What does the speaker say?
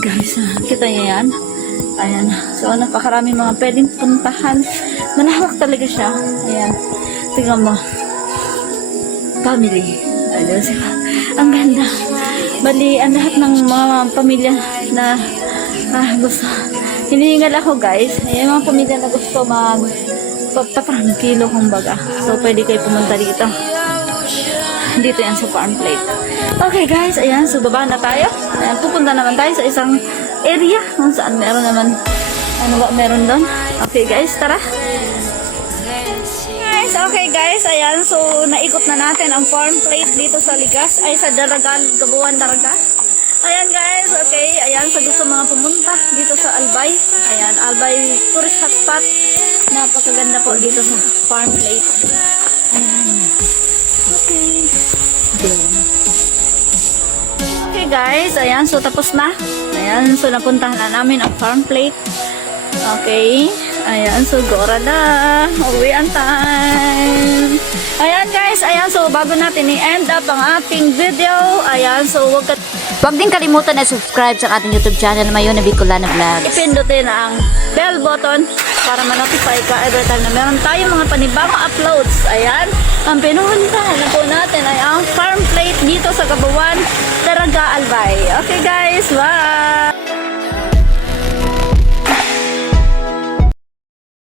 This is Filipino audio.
Guys, kita niyo yan? Ayan. So, napakarami mga pwedeng puntahan. Malawak talaga siya. Ayan. Tingnan mo. Family. Ayan, diba? Ang ganda. Bali, ang lahat ng mga pamilya na gusto. Hinihingal ako, guys. Ayan, mga pamilya na gusto pagpatrangkilo, kumbaga. So, pwede kayo pumunta dito. Dito yan sa farm plate. Okay, guys. Ayan, so baba na tayo. Ayan, pupunta naman tayo sa isang area kung saan meron naman meron doon. Okay, guys, tara. Guys, okay, guys. Ayan, so naikot na natin ang farm plate dito sa Ligas. Ay, sa Daragal, Gabuan, Daraga. Ayan, guys. Okay, ayan, sa gusto mga pumunta dito sa Albay. Ayan, Albay tourist hotspot. Napakaganda po dito sa farm plate. Ayan. Okay. Okay, guys. Ayan, so tapos na. Ayan, so napuntahan na namin ang farm plate. Okay. Ayan, so gora na. Uwi ang time. Ayan, guys. Ayan, so bago natin i-end up ang ating video. Ayan, so Huwag din kalimutan na subscribe sa ating YouTube channel na Mayon na Bicolana Vlogs. ipindutin ang bell button para ma-notify ka every time na meron tayong mga panibagong uploads. Ayan, ang pinuntahan na po natin ay ang farm plate dito sa Gabuan, Daraga, Albay. Okay, guys, bye!